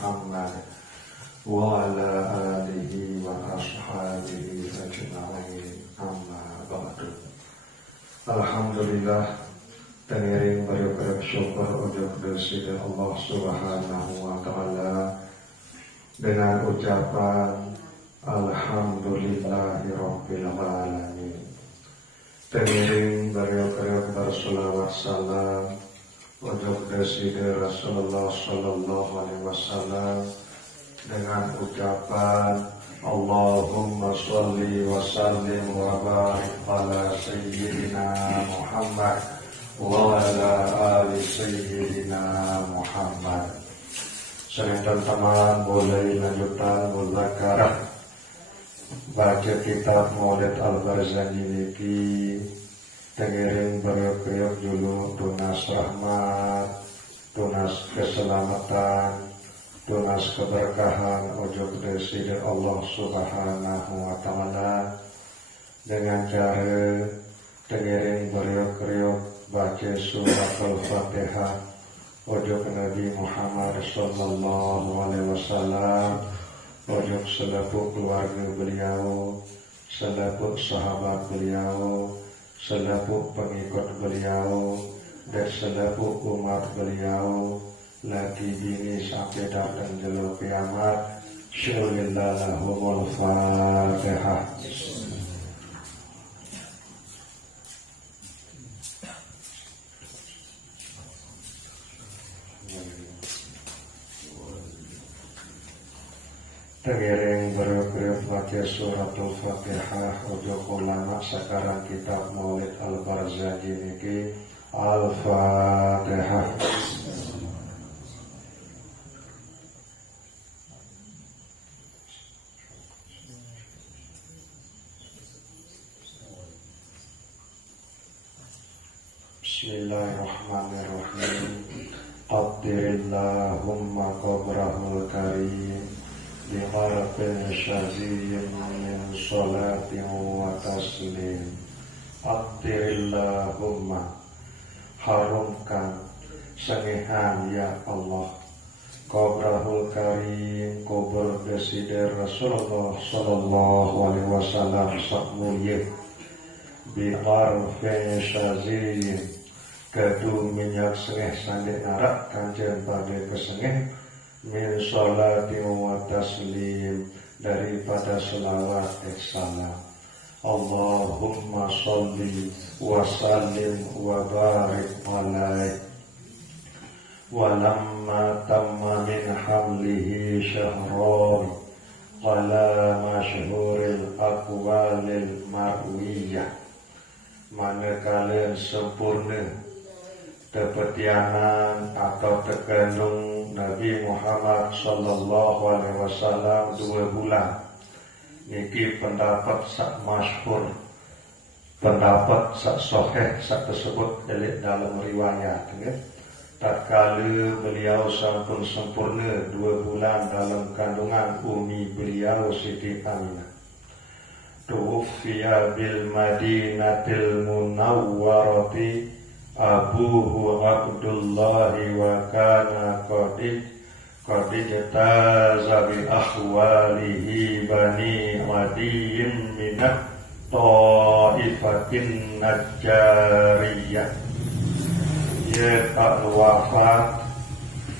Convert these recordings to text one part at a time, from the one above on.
Muhammad wa ala alihi wa ashabihi ajma'in, amma ba'du. Alhamdulillah, tengiring bariok syukur ujug dari Allah Subhanahu wa ta'ala dengan ucapan Alhamdulillahirabbil alamin. Tengiring bariok berselawat salam ujug dari Rasulullah sallallahu alaihi wasallam dengan ucapan Allahumma sholli wa sallim wa barik ala sayyidina Muhammad wa ala ali sayyidina Muhammad. Sering teman-teman boleh lanjutan muzakarah baca kitab Maulid Al-Barzanji niki tengiring beriuk-riuk dulu tunas rahmat, tunas keselamatan, tunas keberkahan ujug dari Allah Subhanahu wa ta'ala dengan cara tengiring beriuk-riuk baca surat Al-Fatihah ujug Nabi Muhammad sallallahu alaihi wasallam, ujug seluruh keluarga beliau, seluruh sahabat beliau, seluruh pengikut beliau, dan seluruh umat beliau lagi bini sampai datang jelo kiamat. Syukurillahul Fatihah. Tengiring beriuk-riuk baca surat Al-Fatihah ujug ulama sekarang kitab Maulid Al-Barzanji niki Al-Fatihah. Bismillahirrahmanirrahim. Qaddirillahumma qabrahul karim biharfin syazim min sholatin wa taslim. Qaddirillahumma, harumkan sengihan ya Allah qabrahul karim, kubur Presiden Rasulullah sallallahu alaihi wasallam sakmulyah biharfin syazim, kedu minyak sengeh sandek narak kanjen pada kesengeh min sholatin wa taslim, daripada selawat dan salam. Allahumma sholli wa sallim wa barik alaih. Walamma tamma min hamlihi syahron ala masyhuril aqwalil marwiyah, manakala sempurna kepetianan atau terkandung Nabi Muhammad sallallahu alaihi wasallam 2 bulan niki pendapat sak masyhur, pendapat sak sahih sak tersebut dalam riwayat ya. Tatkala beliau sampun sempurna 2 bulan dalam kandungan umi beliau Siti Aminah, tuwfiya bil Madinatil Munawwarati abuhu Abdullah wa kana qad jataza bi ahwalihi bani Adiyyin minat ta'ifatin najjariyah. Ya tak wafat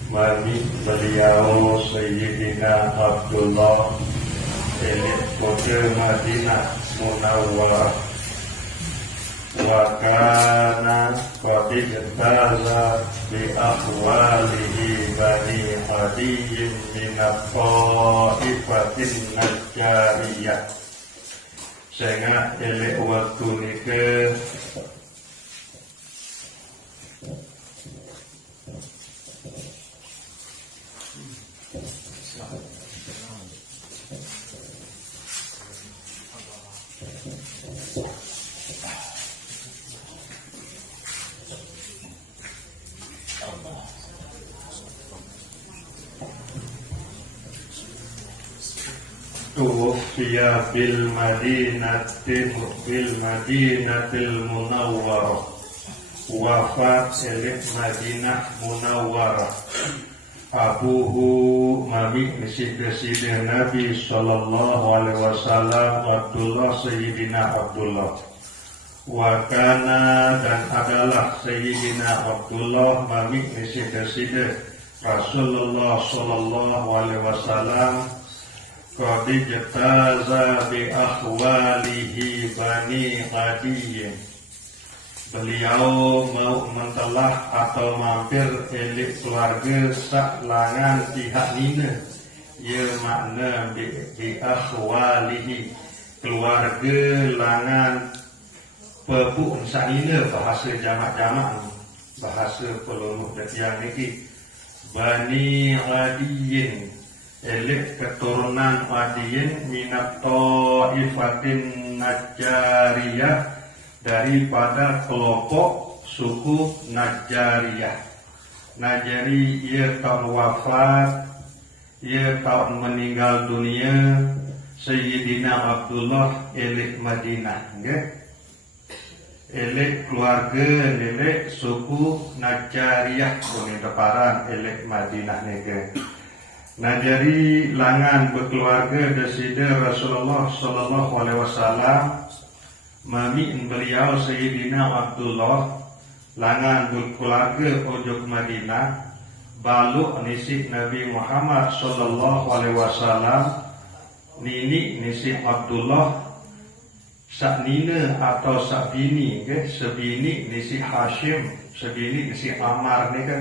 mami beliau Sayyidina Abdullah elit kota Madinah Munawwarah wa kana qad jataza bi ahwalihi bani Adiyyin min ta'ifatin najjariyah. Sehingga elek waktu nike tuwfiya bil Madinatil Munawwarah, wafat di Madinah Munawwarah abuhu mami Presiden Nabi sallallahu alaihi wasallam Abdullah Sayyidina Abdullah wa kana dan adalah Sayyidina Abdullah mami Presiden Rasulullah sallallahu alaihi wasallam qad jataza bi ahwalihi bani Adiyyin. Beliau mau mentelah atau mampir elik keluarga saklangan pihak nina. Ia makna bi ahwalihi keluarga langan pepuk saknina bahasa jamak-jamak bahasa peluluh yang niki Bani Adiyyin elik keturunan Adiyyin minat ta'ifatin Najjariyah daripada kelompok suku Najjariyah. Najjari ia tahun wafat, ia tahun meninggal dunia Sayyidina Abdullah elik Madinah, okay? Elik keluarga elik suku Najjariyah punya teparan elik Madinah nege. Najjari langan berkeluarga desida Rasulullah sallallahu alaihi wasallam mami beliau Sayyidina Abdullah langan berkeluarga ojok Madinah baluk nisik Nabi Muhammad sallallahu alaihi wasallam nini nisik Abdullah sak nina atau sak bini ke sebini nisik Hashim sebini nisik Ammar ni ke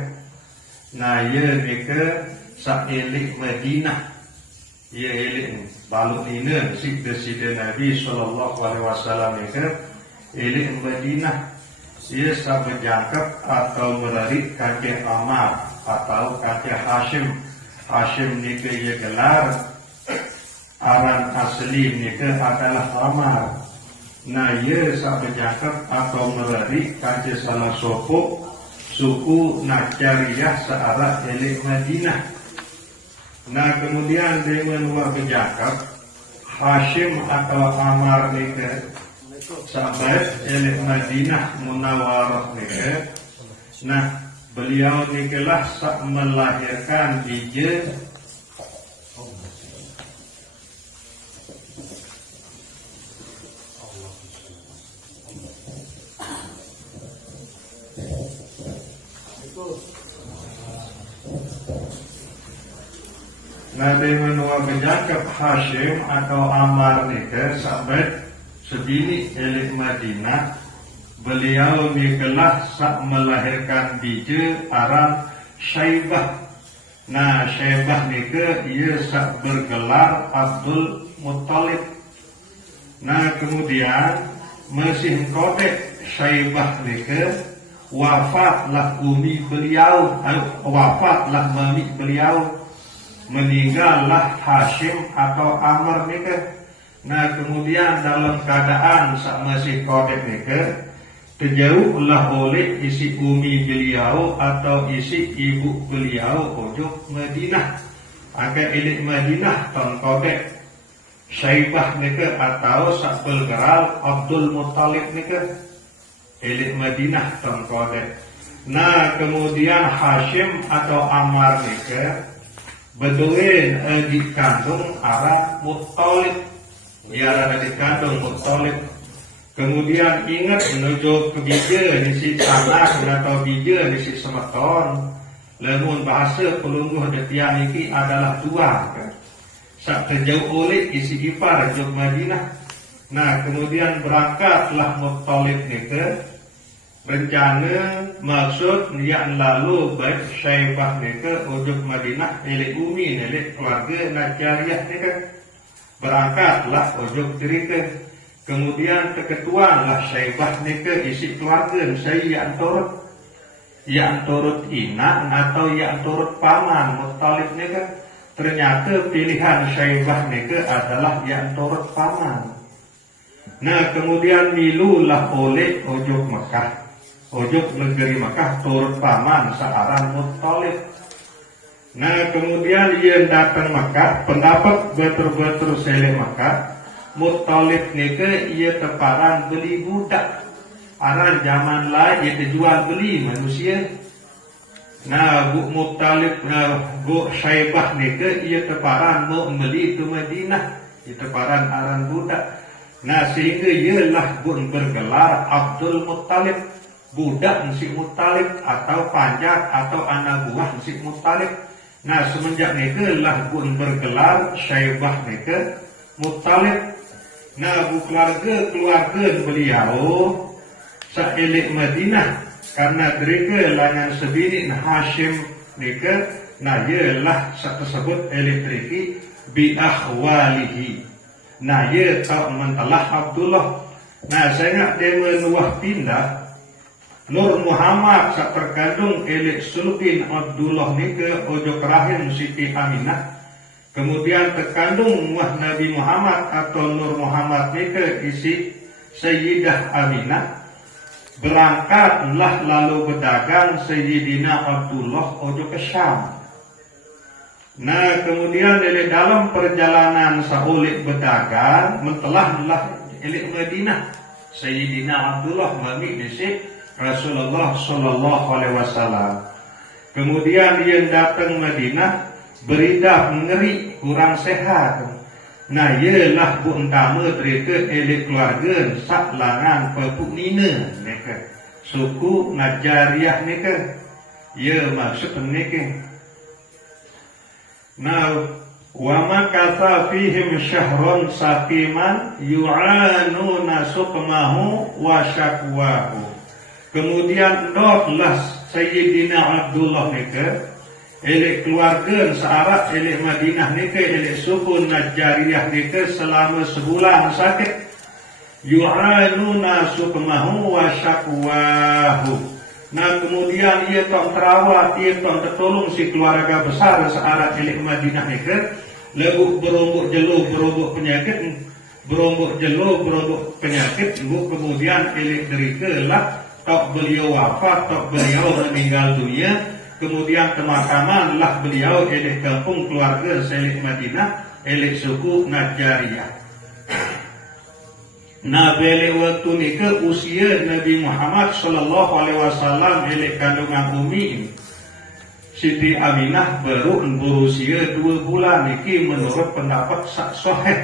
nah ia ni ke sak elik Madinah ia elik baluk nina nisik desida Nabi sallallahu alaihi wasallam ni ke elik Madinah ia sak berjangkap atau merarik kakek Ammar atau kakek Hashim. Hashim ni ke ia gelar aran asli ni ke adalah Ammar. Nah ia sak berjangkap atau merarik kakek salah sopok suku Najjariyah searah elik Madinah. Nah kemudian dengan luar berjangkap Hashim atau Ammar ni ke sahabat elik Madinah Munawwarah ni ke. Nah beliau ni kelah sak melahirkan bija Nabi menua berjangkap Hashim atau Ammar nikah sahabat sebini elik Madinah. Beliau nikelah sak melahirkan bija aran Syaibah. Nah Syaibah nikah ia sak bergelar Abdul Muttalib. Nah kemudian masih kodek Syaibah nikah wafatlah umi beliau, wafatlah mami beliau. Meninggallah Hashim atau Ammar nikah. Nah kemudian dalam keadaan sak masih kodek nikah terjauhlah oleh isi umi beliau atau isi ibu beliau ujung Madinah. Akan elik Madinah ton kodek Syaibah nikah atau sak bergeral Abdul Muttalib nikah elik Madinah ton kodek. Nah kemudian Hashim atau Ammar nikah beduin adik kandung arah Muttalib. Ia ada adik kandung Muttalib. Kemudian ingat menuju ke bija nisi sanak atau bija nisi semeton. Lemun bahasa pelungguh detian ini adalah dua kan? Sak terjauh oleh isi ipar juk Madinah. Nah kemudian berangkatlah Muttalib nikah. Rencana maksud yang lalu baik Syaibah nikah ujung Madinah elik umi elik keluarga Najjariyah nikah. Berangkatlah ujung dirika. Kemudian keketuanlah Syaibah nikah isi keluarga saya yang turut inak atau yang turut paman Muttalib nikah. Ternyata pilihan Syaibah nikah adalah yang turut paman. Nah kemudian milulah oleh ujung Mekah. Ujung negeri Mekah turut paman searah Muttalib. Nah kemudian ia datang Mekah, pendapat betul-betul seleh Mekah. Muttalib nikah ia teparan beli budak. Arah zaman lain ia terjual beli manusia. Nah, Bu Muttalib, Bu Syaibah nike ia teparan mau beli ke Madinah, ia teparan aran budak. Nah, sehingga ialah bun bergelar Abdul Muttalib, budak si Muttalib atau panjat atau anak buah si Muttalib. Nah, semenjak nike lah bun bergelar Syaibah nike Muttalib. Nah, bu keluarga beliau saelik Madinah. Karena mereka langan sebini Hashim nika, nah ialah tersebut elektriki bi ahwalihi. Nah ia tak mentelah Abdullah. Nah saya nak dia menuah pindah Nur Muhammad sak terkandung elik sulbin Abdullah nika ojo rahim Siti Aminah. Kemudian terkandung muah Nabi Muhammad atau Nur Muhammad nika isi Sayyidah Aminah. Berangkatlah lalu berdagang Sayyidina Abdullah ojo ke Syam. Nah kemudian dari dalam perjalanan saulik berdagang mentelahlah elik Madinah Sayyidina Abdullah mami disi Rasulullah Sallallahu Alaihi Wasallam. Kemudian dia datang Madinah beridah ngeri kurang sehat. Nah ialah bu entama mereka elik keluarga sak langan pepuk nina mereka suku Najariyah mereka ia maksud mereka. Nah wa makatha fihim syahrun saqiman yu'anuna suqmahu wa syakwahu. Kemudian dotlah Sayyidina Abdullah mereka elik keluarga searab elik Madinah nika elik suku Najariyah nika selama sebulan sakit. Yu'anuna suqmahu wa syakwahu. Nah kemudian ia tak terawat, ia tak tertolong si keluarga besar searab elik Madinah nika lebuk berombok jelo berombok penyakit kemudian elik derika lah tak beliau wafat, tak beliau meninggal dunia. Kemudian pemakaman lah beliau elik kampung keluarga selik Madinah elik suku Najariyah. Nah beli waktu nika usia Nabi Muhammad Sallallahu Alaihi Wasallam elik kandungan umi Siti Aminah baru berusia 2 bulan niki menurut pendapat sahih.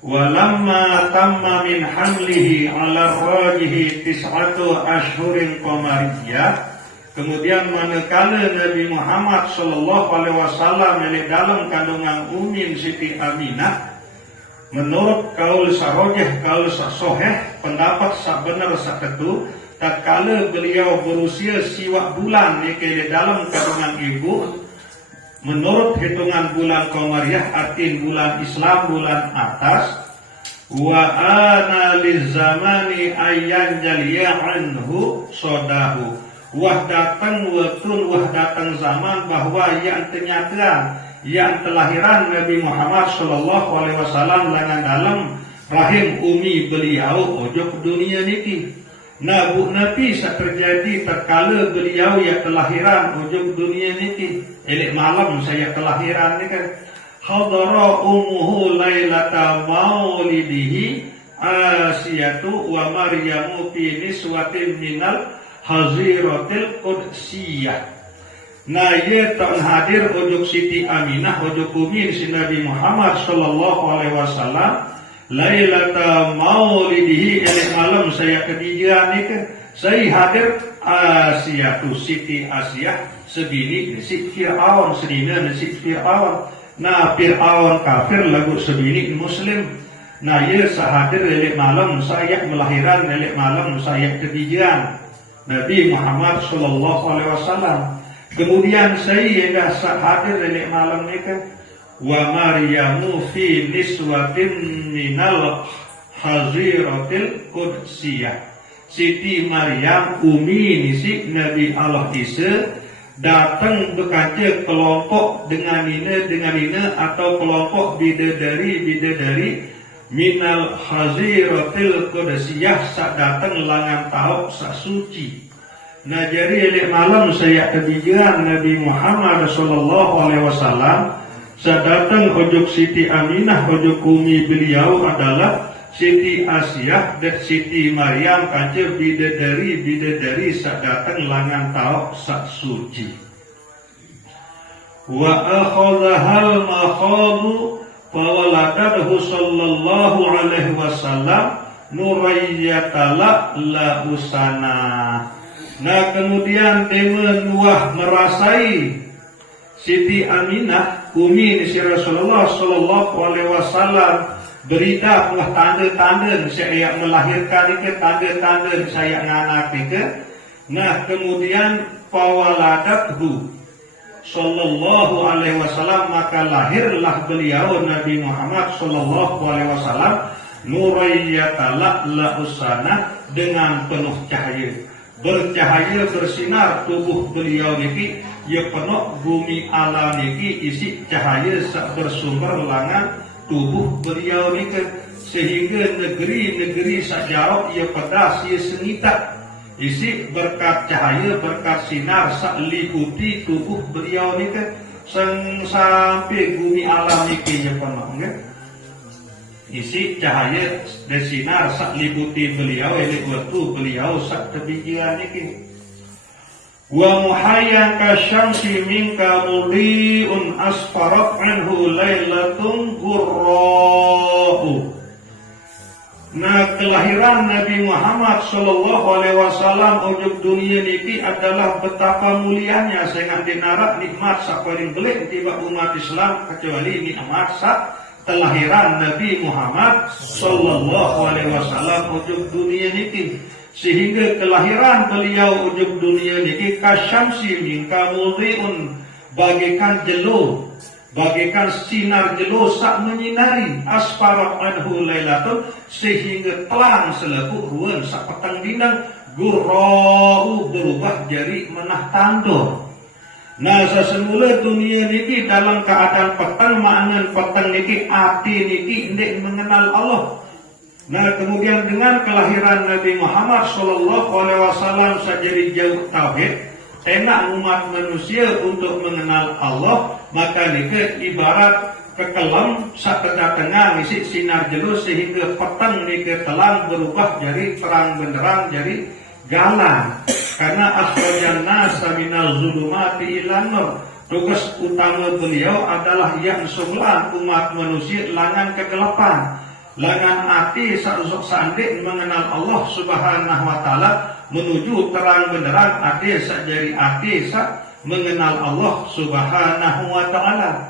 Walamma tamma min hamlihi ala rajihi 9 ashhurin qamariyah. Kemudian manakala Nabi Muhammad Sallallahu Alaihi Wasallam dalam kandungan Ummin Siti Aminah, menurut kaul sarojeh, kaul sahih, pendapat sak benar sak tetu, tatkala beliau berusia siwak bulan di dalam kandungan ibu, menurut hitungan bulan Qamariyah artin bulan Islam bulan atas, wa ana lizamani ayyan jaliya anhu sodahu. Wah datang zaman bahwa yang kenyataan yang telahiran Nabi Muhammad Sallallahu Alaihi Wasallam dengan dalam rahim umi beliau ojo ke dunia niki. Nah bu Nabi sak terjadi terkala beliau yang telahiran ojo ke dunia niki. Elik malam saya telahiran ni kan. Hadara ummuhu lailata maulidihi Asiyatu wa Maryamu fi niswatin minal Haziratil Qudsiyah. Nah ia tak hadir ojuk Siti Aminah ojuk kumin si Nabi Muhammad Sallallahu Alaihi Wasallam lailata maulidihi elik malam saya ketiga ni kan saya hadir Asiyatu Siti Asiyah sebini si Fir'aun sedina si Fir'aun. Nah Fir'aun kafir lagu sebini Muslim. Nah ia sahadir elik malam saya melahiran elik malam saya ketiga Nabi Muhammad Sallallahu Alaihi Wasallam. Kemudian saya dah hadir di malam ni kan. Wa Maryamu fi niswatin minal haziratil Qudsiyah. Siti Maryam umi nisi Nabi Allah Isa datang berkaca kelompok dengan ina atau kelompok bidadari minal haziratil Qudsiyah sak datang langan tauk sak suci. Nah jadi elik malam saya ketiga Nabi Muhammad Sallallahu Alaihi Wasallam sak datang ojuk Siti Aminah ojuk umi beliau adalah Siti Asyah dan Siti Maryam kancil bidadari sadatang langan taok sak suci. Wa akhadhal makhadu fawaladahu sallallahu alaihi wasallam nurayyatala la usana. Nah kemudian Nuh merasai Siti Aminah umi si Rasulullah sallallahu alaihi wasallam berita buah tanda-tanda saya melahirkan itu, tanda-tanda saya nganak itu. Nah kemudian fawaladathu sallallahu alaihi wasallam, maka lahirlah beliau Nabi Muhammad sallallahu alaihi wasallam nurayyatala la usana, dengan penuh cahaya, bercahaya bersinar tubuh beliau niki ya penuh bumi alam niki isi cahaya sak bersumber langan tubuh beliau niki, sehingga negeri-negeri sajarok ia pedas ia sengita isi berkat cahaya berkat sinar sak liputi tubuh beliau niki sampai bumi alam niki ya penuh nggih. Isi cahaya dan sinar sak liputi beliau ini waktu beliau sak tebijian niki. Wa muhayyan kasyamsi minka muliun asfarat anhu lailatun gurra'u. Nah kelahiran Nabi Muhammad sallallahu alaihi wasallam ujub dunia niki adalah betapa mulianya, sehingga dinarak nikmat sak paling belik tiba umat Islam kecuali nikmat sak kelahiran Nabi Muhammad sallallahu alaihi wasallam ujub dunia niki, sehingga kelahiran beliau ujub dunia niki kasyamsi mingka mudhi'un, bagaikan jelo, bagaikan sinar jelo sak menyinari asfarat anhu lailatun, sehingga telang selebuk ruan sak petang dindang gurra'u berubah jadi menah tandor. Nah sesemula dunia niki dalam keadaan petang, makna petang niki hati niki ndik mengenal Allah. Nah kemudian dengan kelahiran Nabi Muhammad sallallahu alaihi wasallam sajadi jauh tauhid, enak umat manusia untuk mengenal Allah, maka niki ibarat kekelam sak tengah ngisi sinar jelo, sehingga petang niki telang berubah jadi terang benderang jadi galang. Karena akhrajan nasa minal zulumati ilan nur, tugas utama beliau adalah yang sebelah umat manusia langan kegelapan, langan hati sausuk sandik mengenal Allah subhanahu wa ta'ala, menuju terang benderang hati sak jari hati sak mengenal Allah subhanahu wa ta'ala.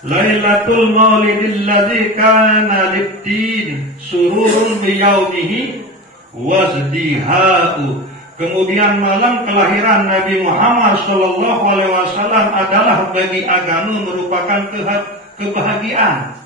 Lailatul maulidil ladzi kana lid-din sururun biyaumihi wazdihau. Kemudian malam kelahiran Nabi Muhammad sallallahu alaihi wasallam adalah bagi agama merupakan kebahagiaan,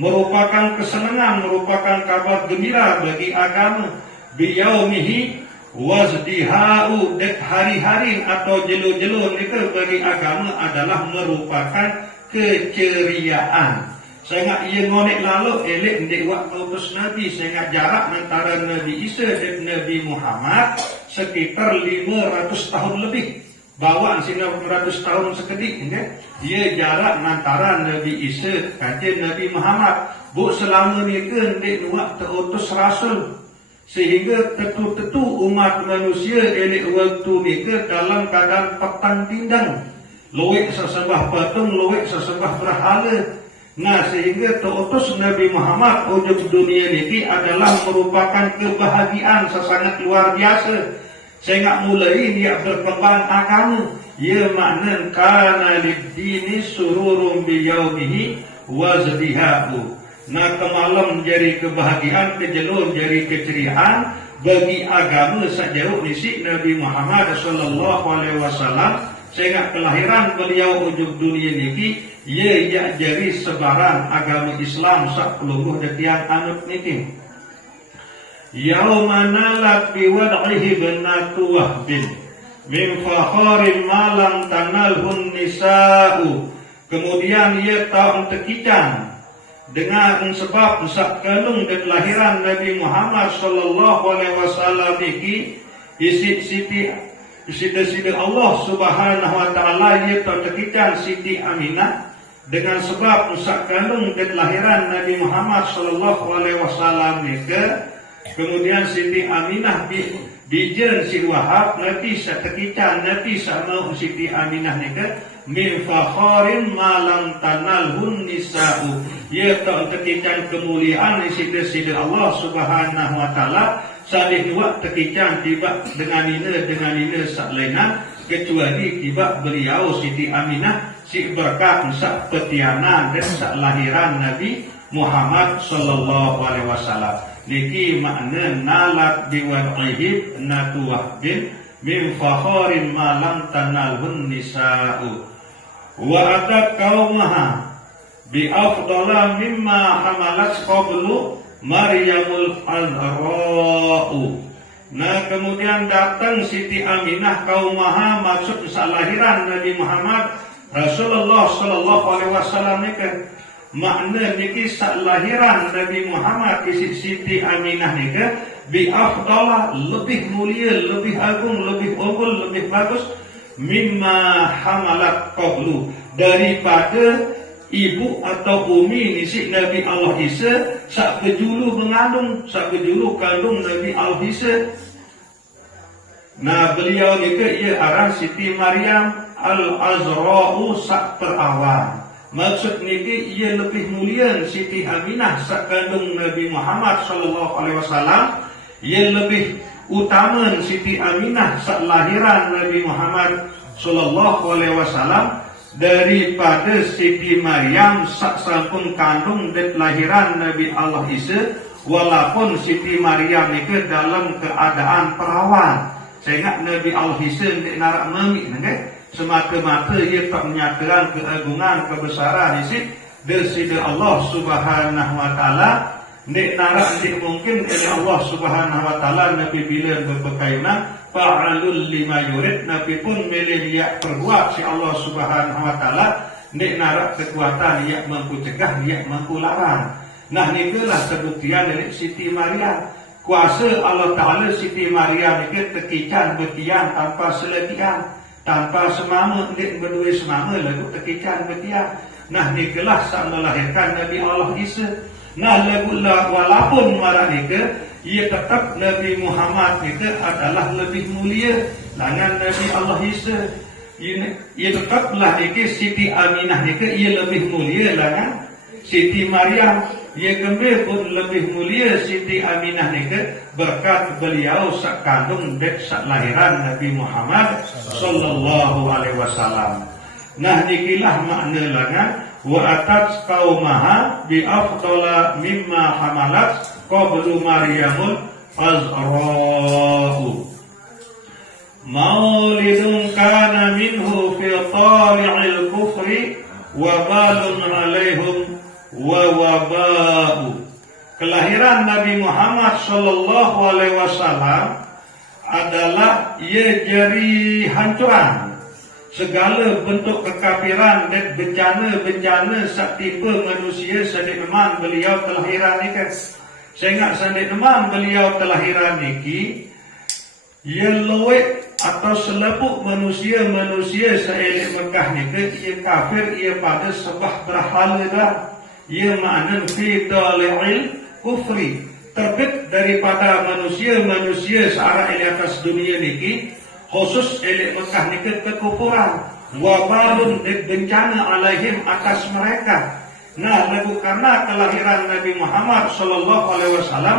merupakan kesenangan, merupakan kabar gembira bagi agama. Biyaumihi wazdihau, dek hari-hari atau jelo-jelo itu bagi agama adalah merupakan keceriaan. Sehingga ia ngonek lalu elek ndek waktu utus Nabi, sehingga jarak antara Nabi Isa dan Nabi Muhammad sekitar 500 tahun lebih. Bawaan sini 500 tahun sekedik, dia jarak antara Nabi Isa dan Nabi Muhammad. Bu selama ni ke ndek waktu utus Rasul, sehingga tentu-tentu umat manusia elek waktu ni ke dalam keadaan petang tindang, luwek sesembah patung, luwek sesembah berhala. Nah sehingga terutus Nabi Muhammad ujub dunia ini adalah merupakan kebahagiaan sesangat luar biasa. Sehingga mulai dia berkembang agama, ia makna kana lid-dini sururun biyaumihi wazdihau. Nah kemalam jadi kebahagiaan, kejelur jadi keceriaan bagi agama sajaruk nisi Nabi Muhammad sallallahu alaihi wasallam. Sehingga kelahiran beliau ujub dunia niki ia jadi sebaran agama Islam sak pelungguh detiang anut niki. Yaumana lat biwad'ihi banatu wahbin min fakharin malam tanalhun nisa'u. Kemudian ia tahu tekicang dengan sebab sak kalung dan kelahiran Nabi Muhammad sallallahu alaihi wasallam niki Siti Allah subhanahu wa ta'ala ia tertekikan Siti Aminah dengan sebab usak kandung dan lahiran Nabi Muhammad sallallahu alaihi wasallam nika, kemudian Siti Aminah bijen si Wahab Nabi satekican Nabi sama Siti Aminah nika min fakharin malam tanalhun nisa'u, ia tak tekican kemuliaan sida Allah subhanahu wa ta'ala sadih dua tekican tiba dengan ina saklainan kecuali tiba beliau Siti Aminah si berkat sak petianan dan sak lahiran Nabi Muhammad sallallahu alaihi wasallam. Niki makna nalat biwad'ihib natuwah bin min fakharin malam tanalhun nisa'u wa atat qaumaha bi afdala mimma hamalat qablu Maryamul Azra'u. Nah kemudian datang Siti Aminah kaumaha, maksud salahiran Nabi Muhammad Rasulullah sallallahu alaihi wasallam niki makna niki salahiran Nabi Muhammad Siti Aminah niki bi afdala lebih mulia, lebih agung, lebih unggul, lebih bagus mimma hamalat qablu daripada ibu atau umi nisi Nabi Allah Isa sak kejulu kandung Nabi Allah Isa. Nah beliau juga ia arah Siti Maryam Al-Azra'u sak perawan. Maksud niki ia lebih mulia Siti Aminah sak kandung Nabi Muhammad sallallahu alaihi wasallam. Ia lebih utama Siti Aminah sak lahiran Nabi Muhammad sallallahu alaihi wasallam daripada Siti Maryam sak sampun kandung dan lahiran Nabi Allah Isa, walaupun Siti Maryam itu dalam keadaan perawan. Sehingga Nabi Allah Isa tidak narak mami semata-mata ia tak menyatakan keagungan kebesaran isi dari Allah subhanahu wa ta'ala. Nek narak nek mungkin oleh Allah subhanahu wa ta'ala Nabi bila berpekayunan fa'alul lima yurid, Nabi pun melihat perbuat si Allah subhanahu wa ta'ala nek narak kekuatan ia mampu cegah, ia mampu larang. Nah itulah kebuktian dari Siti Maryam. Kuasa Allah Ta'ala Siti Maryam itu tekican betian tanpa seletian, tanpa semama, nek berdua semama lagu tekican betian. Nah itulah saat melahirkan Nabi Allah Isa. Nah walaupun marah nika, ia tetap Nabi Muhammad nika adalah lebih mulia dengan Nabi Allah Isa. Ia tetaplah nika Siti Aminah nika ia lebih mulia dengan Siti Maryam. Ia gembir pun lebih mulia Siti Aminah nika berkat beliau sak kandung dan sak lahiran Nabi Muhammad sallallahu alaihi wasallam. Nah nikilah makna lengan wa atat qaumaha bi afdala mimma hamalat qablu Maryamul Azra'u. Maulidun kana minhu fi tali'il kufri wa balun alaihim wa waba'u. Kelahiran Nabi Muhammad sallallahu alaihi wasallam adalah ia jari hancuran segala bentuk kekafiran dan bencana sak tipe manusia sadik teman beliau kelahiran niki. Sehingga sadik teman beliau kelahiran niki ia luwek atau selepuk manusia seelik Mekah niki ia kafir, ia pada sebah berhala dah. Ia makna fi dalil kufri, terbit daripada manusia searah di atas dunia niki, khusus elik Mekah niki kekufuran, wabalun bencana alaihim atas mereka. Nah, lagu karena kelahiran Nabi Muhammad sallallahu alaihi wasallam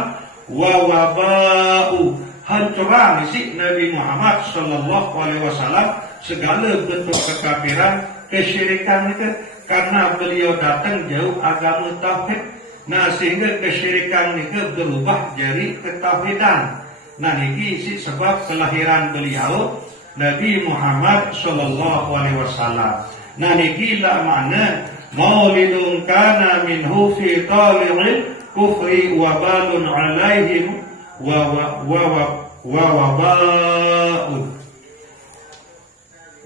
wa waba'u, hancuran isi Nabi Muhammad sallallahu alaihi wasallam segala bentuk kekafiran, kesyirikan itu karena beliau datang jauh agama tauhid. Nah, sehingga kesyirikan itu berubah jadi ketauhidan. Nah, ini si sebab kelahiran beliau Nabi Muhammad sallallahu alaihi wasallam. Nah, ini lah makna maulidun kana minhu fi tali'il kufri wa balun alaihim wa waba'u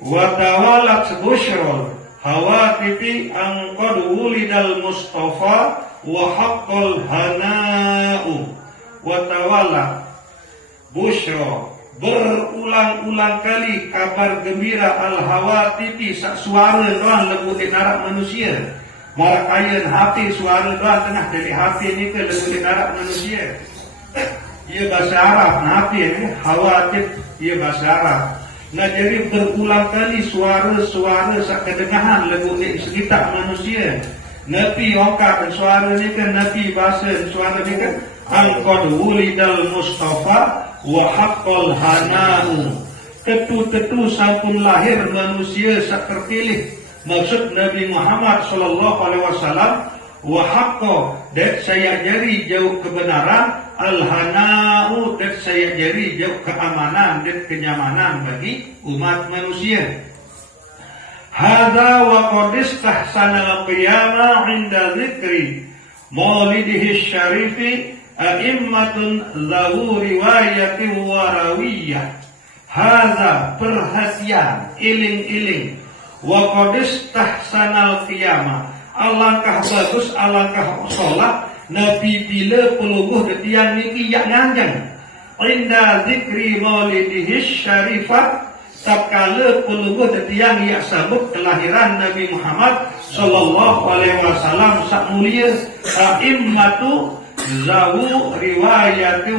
wa tawalat bushrul hawatifi an qad wulidal mustafa wa haqqal hana'u wa tawalla busyra berulang-ulang kali kabar gembira al-hawatifi sak suara doang lagu di narak manusia. Marakayan hati suara doang tengah dari hati ni ke lagu di narak manusia. Ia bahasa Arab, hati ni hawatif, ia bahasa Arab. Nah jadi berulang kali suara-suara sak kedengahan lagu di sekitar manusia. Nabi ongkap suara ni kan Nabi bahasa suara ni kan angkod wulidal Mustafa wa haqqal hana'u. Tetu-tetu sampun lahir manusia sak terpilih. Maksud Nabi Muhammad sallallahu alaihi wasallam wa haqqa dan saya jari jauh kebenaran, al hana'u dan saya jari jauh keamanan dan kenyamanan bagi umat manusia. Hadza wa qad istahsana al-qiyama 'inda dzikri maulidihi syarifi a'immatun zawu riwayatin warawiyah. Hadza perhatian, iling-iling. Wa qad istahsana al-qiyama. Alangkah bagus, alangkah sholat Nabi bila pelungguh detiang niki yak nganjang. Inda zikri maulidihi syarifat tatkala pelungguh detiang yak sambut kelahiran Nabi Muhammad sallallahu alaihi wasallam sak mulia a'immatu zawu riwayati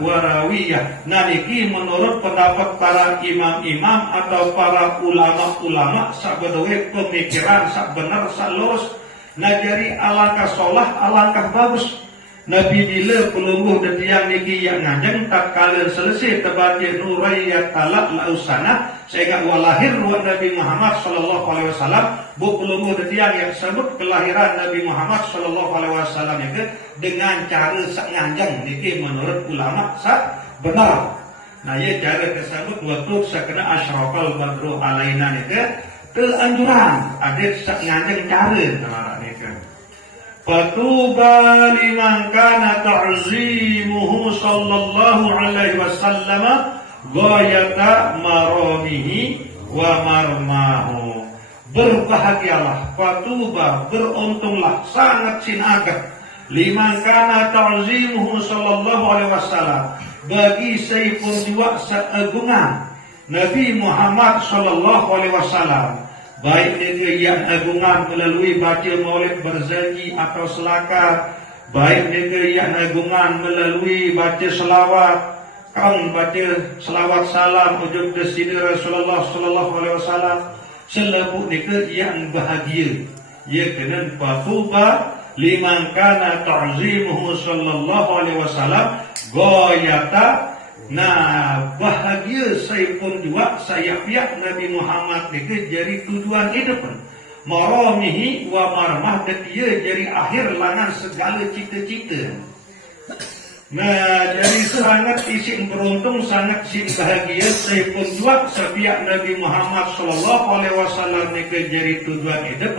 warawiyah. Nah niki menurut pendapat para imam-imam atau para ulama-ulama sak bedawe pemikiran sak benar sak lurus. Nah jadi alangkah sholah, alangkah bagus Nabi bila pelungguh dan tiang niki yang ngajeng tatkala selesai terbaca nurayat talak lausana sehingga walahir wa Nabi Muhammad sallallahu alaihi wasallam bu pelungguh dan tiang yang sebut kelahiran Nabi Muhammad sallallahu alaihi wasallam itu dengan cara sak ngajeng niki menurut ulama sak benar. Nah ia cara tersebut waktu sakena asyrafal badru alaina itu keanjuran ada sak ngajeng cara namanya niki. Fatuba liman kana ta'zimuhu sallallahu alaihi wasallam ghayata maramihi wa marmahu. Berbahagialah, fatuba, beruntunglah, sangat sinagah liman kana ta'zimuhu sallallahu alaihi wasallam bagi saipun jiwa seagungan Nabi Muhammad sallallahu alaihi wasallam. Baik negeri yang agungan melalui baca maulid berzanji atau selakar, baik negeri yang agungan melalui baca selawat, kaum baca selawat salam ujung desini Rasulullah sallallahu alaihi wasallam, selaku negeri yang bahagia. Ia kena fatuba liman kana ta'zimuhu sallallahu alaihi wasallam ghayata. Nah bahagia saya pun juga saya pihak Nabi Muhammad itu jadi tujuan hidup maramihi wa marmah dan dia jadi akhir langan segala cita-cita. Nah jadi sangat isin beruntung, sangat isin bahagia saya pun juga sepihak Nabi Muhammad sallallahu alaihi wasallam itu jadi tujuan hidup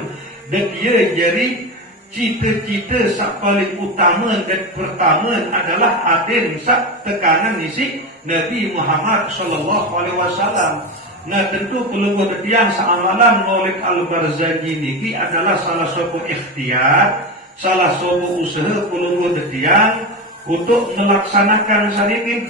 dan dia jadi cita-cita sak paling utama dan pertama adalah adin sak tekanan isi Nabi Muhammad sallallahu alaihi wasallam. Nah tentu pelungguh detiang seamalan Maulid Al-Barzanji niki adalah salah satu ikhtiar, salah satu usaha pelungguh detiang untuk melaksanakan saniki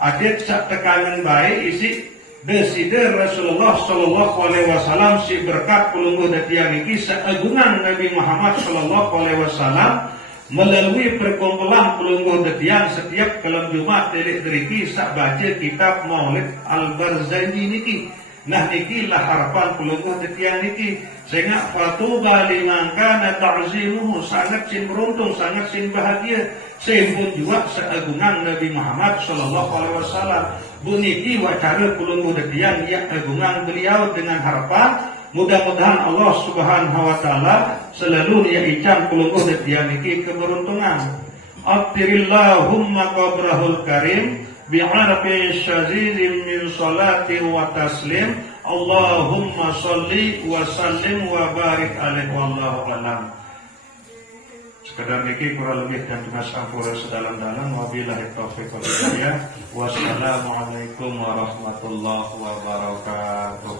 adat sak tekanan baik isi Desider Rasulullah sallallahu alaihi wasallam si berkat pelungguh detiang niki seagungan Nabi Muhammad sallallahu alaihi wasallam melalui perkumpulan pelungguh detiang setiap kelam Jumat delik deriki sak baca kitab Maulid Al-Barzanji niki. Nah niki lah harapan pelungguh detiang niki sehingga fatuba liman kana ta'zimuhu sangat sin beruntung, sangat sin bahagia sehingga juga seagungan Nabi Muhammad sallallahu alaihi wasallam. Buniki wacara pelungguh detiang yang agungan beliau dengan harapan mudah-mudahan Allah subhanahu wa ta'ala selalu dia icam pelungguh detiang niki keberuntungan. Attirillahumma qabrahul karim bi'arfi syazizim min salati wa taslim. Allahumma salli wa sallim wa barik alaihi wallahu alam. Sekedar niki kurang lebih dan cuma sampura sedalam-dalam. Wabillahi taufiq wal hidayah. Wassalamualaikum warahmatullahi wabarakatuh.